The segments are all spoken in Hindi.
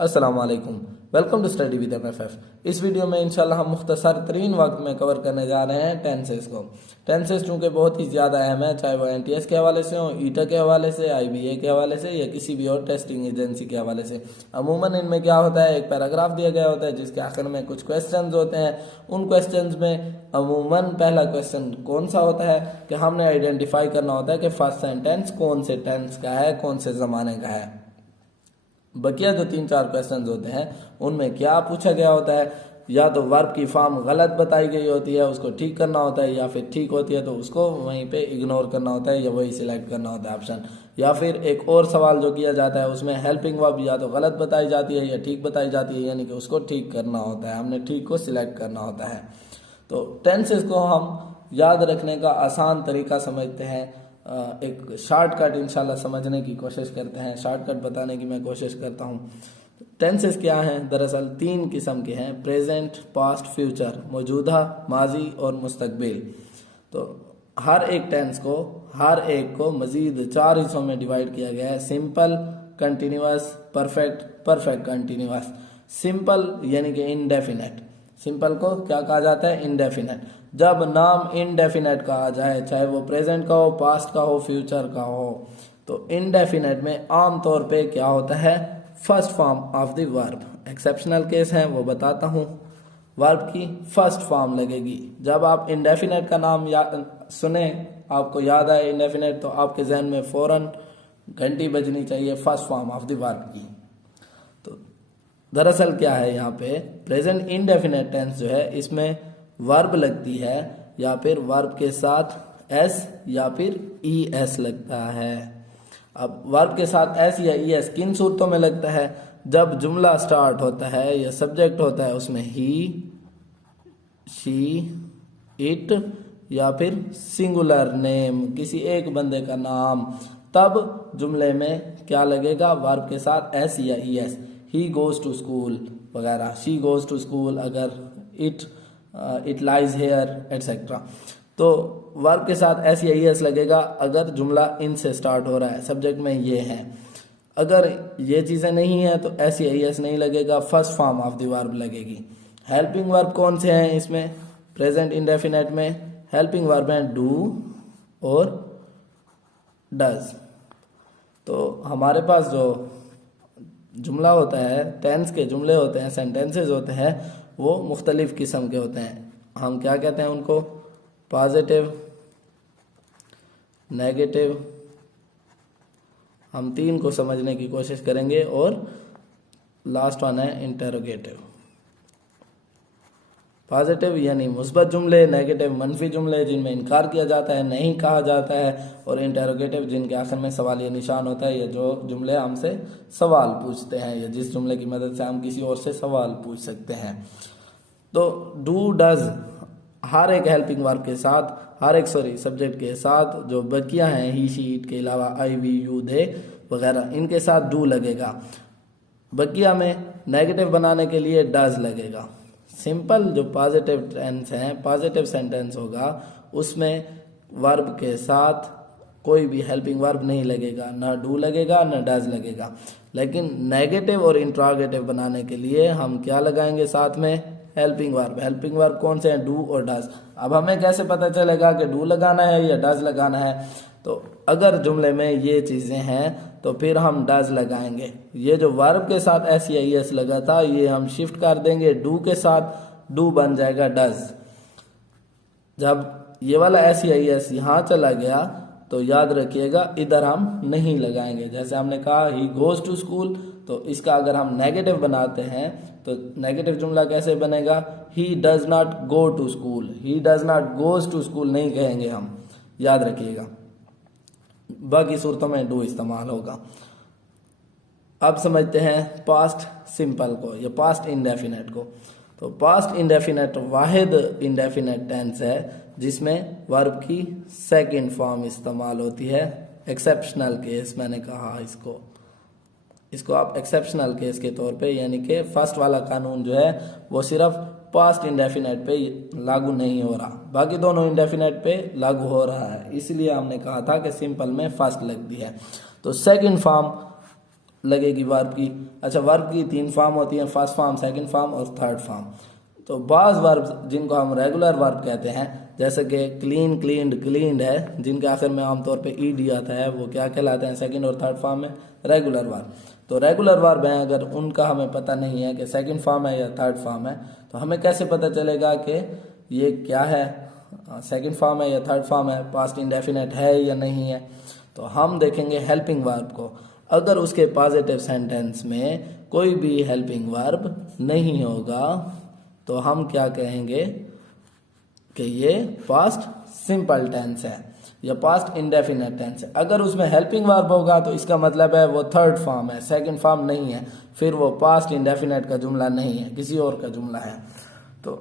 अस्सलाम वालेकुम। Welcome to study with MFF. इस वीडियो में इंशाल्लाह हम मुख्तसर तरीन वक्त में कवर करने जा रहे हैं टेंसेस को। टेंसेस चूँकि बहुत ही ज़्यादा अहम है, चाहे वो एनटीएस के हवाले से हो, ईटा के हवाले से, आईबीए के हवाले से या किसी भी और टेस्टिंग एजेंसी के हवाले से। अमूमन इनमें क्या होता है, एक पैराग्राफ दिया गया होता है जिसके आखिर में कुछ क्वेश्चन होते हैं। उन क्वेश्चन में अमूमन पहला क्वेश्चन कौन सा होता है कि हमने आइडेंटिफाई करना होता है कि फर्स्ट सेंटेंस कौन से टेंस का है, कौन से ज़माने का है। बकिया जो 3-4 क्वेश्चंस होते हैं उनमें क्या पूछा गया होता है, या तो वर्ब की फॉर्म गलत बताई गई होती है, उसको ठीक करना होता है, या फिर ठीक होती है तो उसको वहीं पे इग्नोर करना होता है या वही सिलेक्ट करना होता है ऑप्शन। या फिर एक और सवाल जो किया जाता है उसमें हेल्पिंग वर्ब या तो गलत बताई जाती है या ठीक बताई जाती है, यानी कि उसको ठीक करना होता है, हमने ठीक को सिलेक्ट करना होता है। तो टेंसेस को हम याद रखने का आसान तरीका समझते हैं, एक शॉर्टकट इंशाल्लाह समझने की कोशिश करते हैं, शॉर्टकट बताने की मैं कोशिश करता हूँ। टेंसेस क्या हैं, दरअसल 3 किस्म के हैं, प्रेजेंट, पास्ट, फ्यूचर, मौजूदा, माजी और मुस्तकबिल। तो हर एक टेंस को, हर एक को मजीद 4 हिस्सों में डिवाइड किया गया है, simple, continuous, perfect, perfect continuous. Simple यानी कि इनडेफिनेट, सिंपल को क्या कहा जाता है, इनडेफिनेट। जब नाम इनडेफिनेट का आ जाए, चाहे वो प्रेजेंट का हो, पास्ट का हो, फ्यूचर का हो, तो इनडेफिनेट में आम तौर पे क्या होता है, first form of the verb. Exceptional case है वो बताता हूँ। वर्ब की फर्स्ट फॉर्म लगेगी। जब आप इनडेफिनेट का नाम सुने, आपको याद आए इनडेफिनेट, तो आपके जहन में फौरन घंटी बजनी चाहिए first form of the verb की। तो दरअसल क्या है, यहाँ पे प्रेजेंट इनडेफिनेट टेंस जो है इसमें वर्ब लगती है या फिर वर्ब के साथ एस या फिर ई एस लगता है। अब वर्ब के साथ एस या ई एस किन सूरतों में लगता है, जब जुमला स्टार्ट होता है या सब्जेक्ट होता है उसमें ही, शी, इट या फिर सिंगुलर नेम, किसी एक बंदे का नाम, तब जुमले में क्या लगेगा, वर्ब के साथ एस या E S. He goes to school वगैरह, शी गोज टू स्कूल, अगर इट लाइज हेयर एटसेट्रा। तो वर्ब के साथ एस या ई एस लगेगा अगर जुमला इन से स्टार्ट हो रहा है, सब्जेक्ट में ये है। अगर ये चीज़ें नहीं है तो एस या ई एस नहीं लगेगा, first form of the verb लगेगी। हेल्पिंग वर्ब कौन से हैं इसमें, प्रेजेंट इंडेफिनेट में हेल्पिंग वर्ब हैं डू और डज। तो हमारे पास जो जुमला होता है, टेंस के जुमले होते हैं, सेंटेंसेस होते हैं, वो मुख्तलिफ किस्म के होते हैं। हम क्या कहते हैं उनको, पॉजिटिव, नेगेटिव, हम 3 को समझने की कोशिश करेंगे, और लास्ट वन है इंटेरोगेटिव। पॉजिटिव यानी मुस्बत जुमले, नेगेटिव मनफी जुमले जिनमें इनकार किया जाता है, नहीं कहा जाता है, और इंटेरोगेटिव जिनके आखिर में सवालिया निशान होता है, या जो जुमले हमसे सवाल पूछते हैं, या जिस जुमले की मदद से हम किसी और से सवाल पूछ सकते हैं। तो डू डज हर एक हेल्पिंग वर्ब के साथ, हर एक सब्जेक्ट के साथ, जो बकिया हैं ही, शी, इट के अलावा आई, वी, यू, दे वगैरह, इनके साथ डू लगेगा। बकिया में नेगेटिव बनाने के लिए डज लगेगा। सिंपल जो पॉजिटिव टेंस है, पॉजिटिव सेंटेंस होगा, उसमें वर्ब के साथ कोई भी हेल्पिंग वर्ब नहीं लगेगा, ना डू लगेगा ना डज लगेगा। लेकिन नेगेटिव और इंट्रोगेटिव बनाने के लिए हम क्या लगाएंगे साथ में, हेल्पिंग वर्ब। हेल्पिंग वर्ब कौन से हैं, डू और डज। अब हमें कैसे पता चलेगा कि डू लगाना है या डज लगाना है, तो अगर जुमले में ये चीज़ें हैं तो फिर हम डज लगाएंगे। ये जो वर्ब के साथ एस या ई एस लगा था, ये हम शिफ्ट कर देंगे डू के साथ, डू बन जाएगा डज। जब ये वाला एस या ई एस यहाँ चला गया तो याद रखिएगा इधर हम नहीं लगाएंगे। जैसे हमने कहा ही गोज टू स्कूल, तो इसका अगर हम नेगेटिव बनाते हैं तो नेगेटिव जुमला कैसे बनेगा, he does not go to school, he does not goes to school नहीं कहेंगे हम, याद रखिएगा। बाकी सूरतों में डू इस्तेमाल होगा। अब समझते हैं पास्ट सिंपल को या पास्ट इंडेफिनेट को। तो पास्ट इंडेफिनेट वाहिद इंडेफिनेट टेंस है जिसमें वर्ब की सेकंड फॉर्म इस्तेमाल होती है। एक्सेप्शनल केस मैंने कहा इसको आप एक्सेप्शनल केस के तौर पे, यानी कि फर्स्ट वाला कानून जो है वो सिर्फ पास्ट इंडेफिनेट पे लागू नहीं हो रहा, बाकी दोनों इंडेफिनेट पे लागू हो रहा है। इसलिए हमने कहा था कि सिंपल में फर्स्ट लगती है। तो सेकंड फॉर्म लगेगी वर्ब की? अच्छा, वर्ब की 3 फॉर्म होती हैं, फर्स्ट फॉर्म, सेकंड फॉर्म और थर्ड फॉर्म। तो बाज़ वर्ब जिनको हम रेगुलर वर्ब कहते हैं, जैसे कि क्लीन, क्लीन्ड, क्लीन्ड है, जिनके आखिर में आमतौर पे ईडी आता है, वो क्या कहलाते हैं सेकंड और थर्ड फॉर्म में? Regular verb. तो रेगुलर वर्ब हैं, अगर उनका हमें पता नहीं है कि सेकंड फॉर्म है या थर्ड फॉर्म है, तो हमें कैसे पता चलेगा कि ये क्या है, सेकंड फॉर्म है या थर्ड फॉर्म है, पास्ट इंडेफिनेट है या नहीं है? तो हम देखेंगे हेल्पिंग वर्ब को। अगर उसके पॉजिटिव सेंटेंस में कोई भी हेल्पिंग वर्ब नहीं होगा तो हम क्या कहेंगे कि ये पास्ट सिंपल टेंस है या पास्ट इंडेफिनेट टेंस है। अगर उसमें हेल्पिंग वर्ब होगा तो इसका मतलब है वो थर्ड फॉर्म है, सेकंड फॉर्म नहीं है, फिर वो पास्ट इंडेफिनेट का जुमला नहीं है, किसी और का जुमला है। तो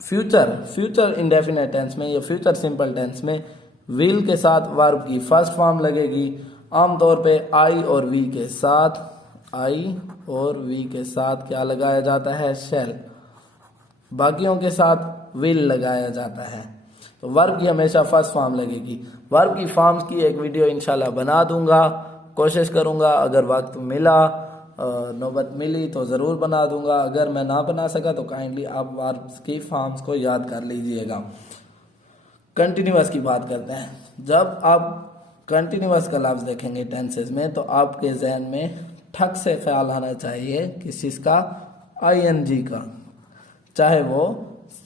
फ्यूचर इंडेफिनेट टेंस में या फ्यूचर सिंपल टेंस में विल के साथ वर्ब की फर्स्ट फॉर्म लगेगी, आमतौर पे आई और वी के साथ। आई और वी के साथ क्या लगाया जाता है? शैल। बाकियों के साथ विल लगाया जाता है। तो वर्ब की हमेशा फर्स्ट फॉर्म लगेगी। वर्ब की फॉर्म्स की एक वीडियो इंशाल्लाह बना दूंगा, कोशिश करूंगा, अगर वक्त मिला, नौबत मिली तो ज़रूर बना दूंगा। अगर मैं ना बना सका तो काइंडली आप वर्ब्स की फॉर्म्स को याद कर लीजिएगा। कंटिन्यूअस की बात करते हैं। जब आप कंटिन्यूअस का लफ्ज़ देखेंगे टेंसेस में तो आपके जहन में ठक से ख्याल आना चाहिए किस चीज़ का? ING का। चाहे वो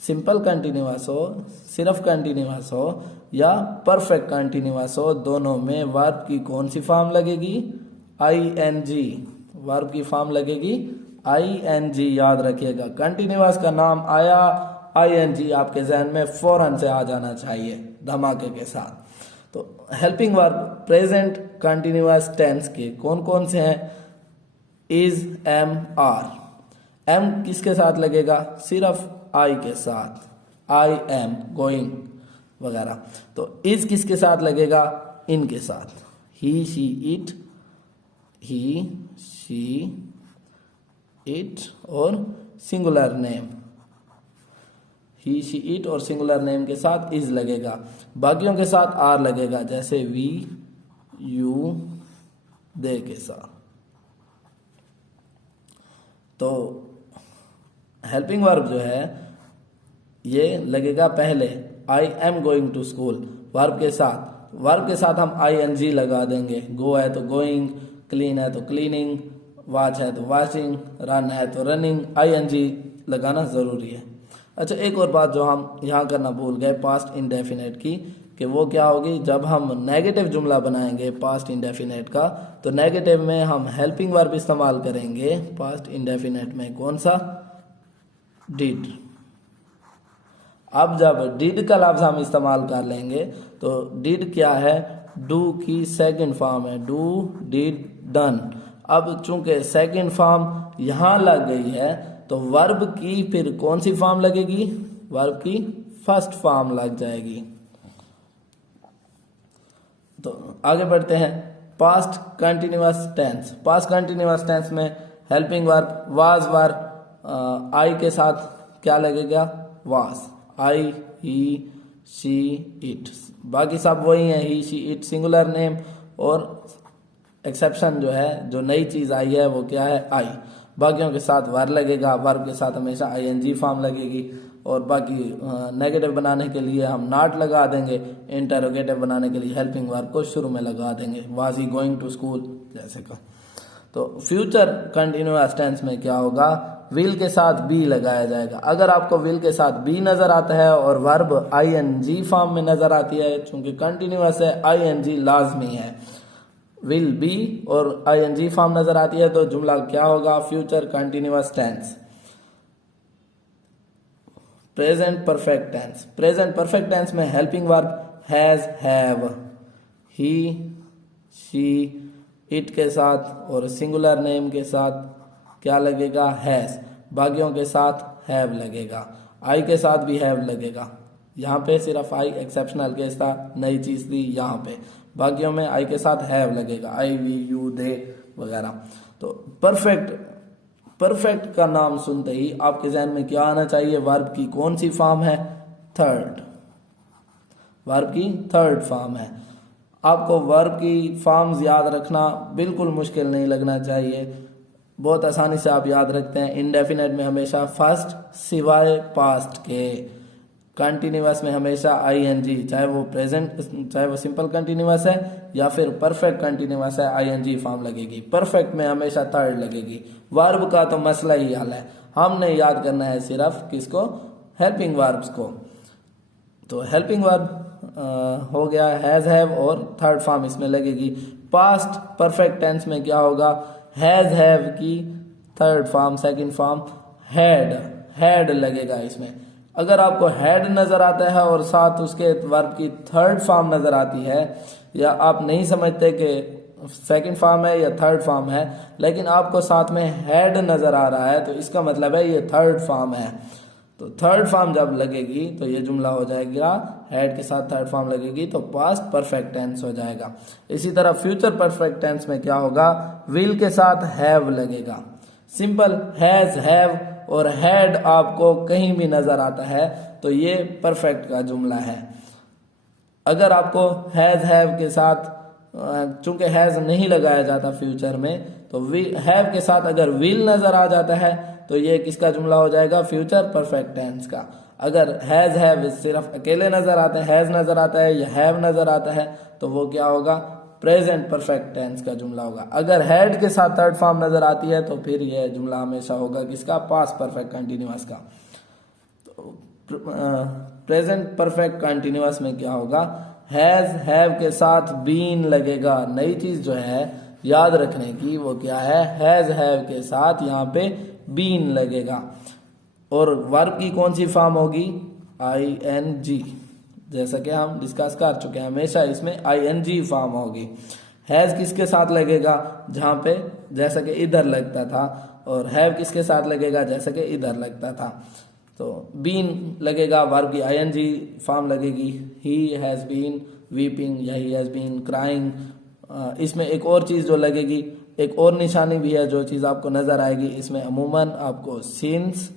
सिंपल कंटिन्यूअस हो, सिर्फ कंटिन्यूअस हो या परफेक्ट कंटिन्यूअस हो, दोनों में वर्ब की कौन सी फॉर्म लगेगी? ING। वर्ब की फॉर्म लगेगी ING, याद रखिएगा। कंटिन्यूअस का नाम आया, ING आपके जहन में फौरन से आ जाना चाहिए धमाके के साथ। तो helping verb present continuous tense के कौन कौन से हैं? Is, M, are. एम किसके साथ लगेगा? सिर्फ आई के साथ, आई एम गोइंग वगैरह। तो इज किसके साथ लगेगा? इन के साथ, he, she, it, he, she, it और singular name, he, she, it और सिंगुलर नेम के साथ इज लगेगा। बाकियों के साथ आर लगेगा, जैसे वी, यू, दे के साथ। तो हेल्पिंग वर्ब जो है ये लगेगा पहले I am going to school verb के साथ। वर्ब के साथ हम ING लगा देंगे। गो है तो गोइंग, क्लीन है तो क्लीनिंग, वॉच है तो वॉचिंग, रन है तो रनिंग, ING लगाना ज़रूरी है। अच्छा, एक और बात जो हम यहाँ करना भूल गए पास्ट इंडेफिनेट की, कि वो क्या होगी? जब हम नेगेटिव जुमला बनाएंगे पास्ट इंडेफिनेट का, तो नेगेटिव में हम हेल्पिंग वर्ब इस्तेमाल करेंगे। पास्ट इंडेफिनेट में कौन सा? डिड। अब जब डिड का लफ्ज़ हम इस्तेमाल कर लेंगे तो डिड क्या है? डू की सेकंड फॉर्म है, डू, डिड, डन। अब चूंकि सेकंड फॉर्म यहाँ लग गई है तो वर्ब की फिर कौन सी फॉर्म लगेगी? वर्ब की फर्स्ट फॉर्म लग जाएगी। तो आगे बढ़ते हैं। Past continuous tense. Past continuous tense में helping verb was verb I के साथ क्या लगेगा? Was. I, he, she, it. बाकी सब वही हैं, he, she, it singular name, और एक्सेप्शन जो है, जो नई चीज़ आई है वो क्या है? आई। बाकियों के साथ वर्ब लगेगा, वर्ब के साथ हमेशा ING फॉर्म लगेगी, और बाकी नेगेटिव बनाने के लिए हम नॉट लगा देंगे, इंटरोगेटिव बनाने के लिए हेल्पिंग वर्ब को शुरू में लगा देंगे, was he going to school जैसे का। तो फ्यूचर कंटिन्यूअस टेंस में क्या होगा? विल के साथ बी लगाया जाएगा। अगर आपको विल के साथ बी नजर आता है और वर्ब ING फॉर्म में नजर आती है, चूंकि कंटिन्यूअस है ING लाजमी है, विल बी और ING फॉर्म नजर आती है तो जुमला क्या होगा? Future continuous tense. Present perfect tense. Present perfect tense में helping verb has, have, he, she, it के साथ और सिंगुलर नेम के साथ क्या लगेगा? हैज। बाकियों के साथ हैव लगेगा। आई के साथ भी हैव लगेगा। यहाँ पे सिर्फ आई एक्सेप्शनल केस था, नई चीज थी यहाँ पे। बाकियों में आई के साथ हैव लगेगा, आई, वी, यू, दे वगैरह। तो परफेक्ट का नाम सुनते ही आपके जहन में क्या आना चाहिए? वर्ब की कौन सी फॉर्म है? थर्ड। वर्ब की थर्ड फॉर्म है। आपको वर्ब की फॉर्म्स याद रखना बिल्कुल मुश्किल नहीं लगना चाहिए, बहुत आसानी से आप याद रखते हैं। इंडेफिनेट में हमेशा फर्स्ट सिवाय पास्ट के, कंटिन्यूअस में हमेशा आईएनजी, चाहे वो प्रेजेंट, चाहे वो सिंपल कंटिन्यूअस है या फिर परफेक्ट कंटिन्यूअस है, आईएनजी फॉर्म लगेगी। परफेक्ट में हमेशा थर्ड लगेगी। वर्ब का तो मसला ही हल है, हमने याद करना है सिर्फ किसको, हेल्पिंग वर्ब्स को। तो हेल्पिंग वर्ब हो गया हैज हैव और थर्ड फॉर्म इसमें लगेगी। पास्ट परफेक्ट टेंस में क्या होगा, हैज हैव की third form second form had लगेगा इसमें। अगर आपको हैड नजर आता है और साथ उसके वर्ब की थर्ड फॉर्म नजर आती है, या आप नहीं समझते कि सेकंड फॉर्म है या थर्ड फॉर्म है, लेकिन आपको साथ में हैड नजर आ रहा है, तो इसका मतलब है ये थर्ड फॉर्म है। तो थर्ड फॉर्म जब लगेगी तो ये जुमला हो जाएगा, हैड के साथ थर्ड फॉर्म लगेगी तो पास्ट परफेक्ट टेंस हो जाएगा। इसी तरह फ्यूचर परफेक्ट टेंस में क्या होगा, विल के साथ हैव लगेगा। सिंपल हैज हैव और हैड आपको कहीं भी नजर आता है तो ये परफेक्ट का जुमला है। अगर आपको हैज हैव के साथ, चूंकि हैज नहीं लगाया जाता फ्यूचर में, तो हैव के साथ अगर विल नजर आ जाता है तो ये किसका जुमला हो जाएगा, फ्यूचर परफेक्ट टेंस का। अगर हैज हैव सिर्फ अकेले नजर आता है, हैज नजर आता है या हैव नजर आता है, तो वो क्या होगा, प्रेजेंट परफेक्ट टेंस का जुमला होगा। अगर हैड के साथ थर्ड फॉर्म नजर आती है तो फिर यह जुमला हमेशा होगा किसका, पास्ट परफेक्ट कंटिन्यूअस का। तो प्रेजेंट परफेक्ट कंटिन्यूअस में क्या होगा, हैज हैव के साथ बीन लगेगा। नई चीज जो है याद रखने की वो क्या है, हैज हैव के साथ यहाँ पे बीन लगेगा। और वर्ब की कौन सी फॉर्म होगी, ING, जैसा कि हम डिस्कस कर चुके हैं, हमेशा इसमें ING फॉर्म होगी। हैज किसके साथ लगेगा, जहां पे जैसा कि इधर लगता था, और हैव किसके साथ लगेगा, जैसा कि इधर लगता था। तो बीन लगेगा, वर्ब की ING फॉर्म लगेगी, ही हैज बीन वीपिंग या ही हैज बीन क्राइंग। इसमें एक और चीज जो लगेगी, एक और निशानी भी है जो चीज आपको नजर आएगी, इसमें अमूमन आपको सिंस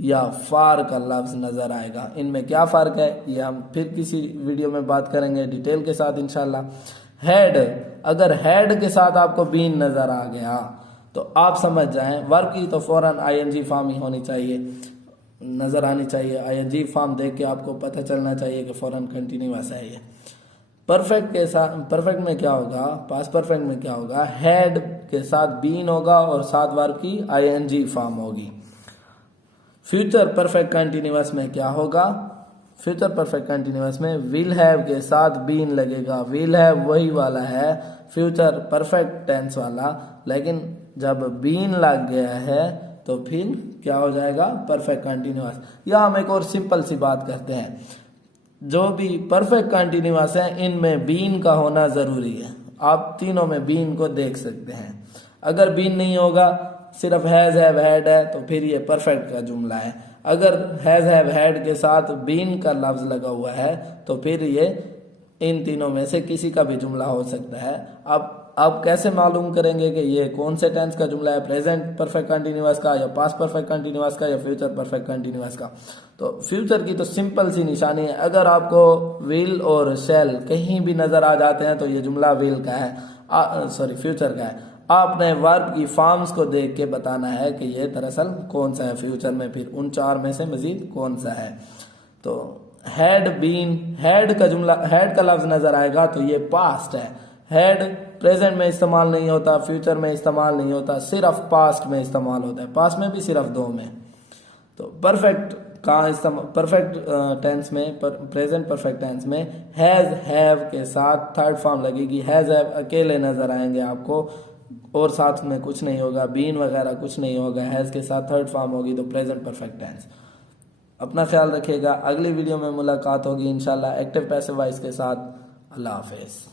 या फार का लफ्ज नजर आएगा। इनमें क्या फर्क है ये हम फिर किसी वीडियो में बात करेंगे डिटेल के साथ इंशाल्लाह। हैड, अगर हैड के साथ आपको बीन नजर आ गया तो आप समझ जाएं वर्ब की तो फौरन ING फॉर्म ही होनी चाहिए, नजर आनी चाहिए। ING फॉर्म देख के आपको पता चलना चाहिए कि फौरन कंटिन्यूअस है ये। परफेक्ट के साथ, परफेक्ट में क्या होगा, पास्ट परफेक्ट में क्या होगा, हैड के साथ बीन होगा और साथ वर्ब की ING फॉर्म होगी। फ्यूचर परफेक्ट कंटिन्यूअस में क्या होगा, फ्यूचर परफेक्ट कंटिन्यूअस में विल हैव के साथ बीन लगेगा। विल हैव वही वाला है फ्यूचर परफेक्ट टेंस वाला, लेकिन जब बीन लग गया है तो फिर क्या हो जाएगा, परफेक्ट कंटिन्यूअस। या हम एक और सिंपल सी बात करते हैं, जो भी परफेक्ट कंटिन्यूअस है इनमें बीन का होना जरूरी है। आप तीनों में बीन को देख सकते हैं। अगर बीन नहीं होगा, सिर्फ हैज हैव हैड है, तो फिर ये परफेक्ट का जुमला है। अगर हैज हैव हैड के साथ बीन का लफ्ज लगा हुआ है तो फिर ये इन तीनों में से किसी का भी जुमला हो सकता है। अब आप कैसे मालूम करेंगे कि ये कौन से टेंस का जुमला है, प्रेजेंट परफेक्ट कंटिन्यूअस का या पास्ट परफेक्ट कंटिन्यूअस का या फ्यूचर परफेक्ट कंटिन्यूअस का। तो फ्यूचर की तो सिंपल सी निशानी है, अगर आपको विल और शैल कहीं भी नजर आ जाते हैं तो ये जुमला विल का है, फ्यूचर का है। आपने वर्ब की फॉर्म्स को देख के बताना है कि ये दरअसल कौन सा है फ्यूचर में, फिर उन चार में से मजीद कौन सा है। तो हैड बीन, हैड का जुमला, हैड का लफ्ज नजर आएगा तो ये पास्ट है। हैड प्रेजेंट में इस्तेमाल नहीं होता, फ्यूचर में इस्तेमाल नहीं होता, सिर्फ पास्ट में इस्तेमाल होता है, पास्ट में भी सिर्फ दो में। तो परफेक्ट का इस्तेमाल, परफेक्ट टेंस में, प्रेजेंट परफेक्ट टेंस में हैज हैव के साथ थर्ड फॉर्म लगेगी। हैज हैव अकेले नजर आएंगे आपको और साथ में कुछ नहीं होगा, बीन वगैरह कुछ नहीं होगा, हैज के साथ थर्ड फॉर्म होगी तो प्रेजेंट परफेक्ट टेंस। अपना ख्याल रखिएगा, अगली वीडियो में मुलाकात होगी इंशाल्लाह एक्टिव पैसिव वॉइस के साथ। अल्लाह हाफिज।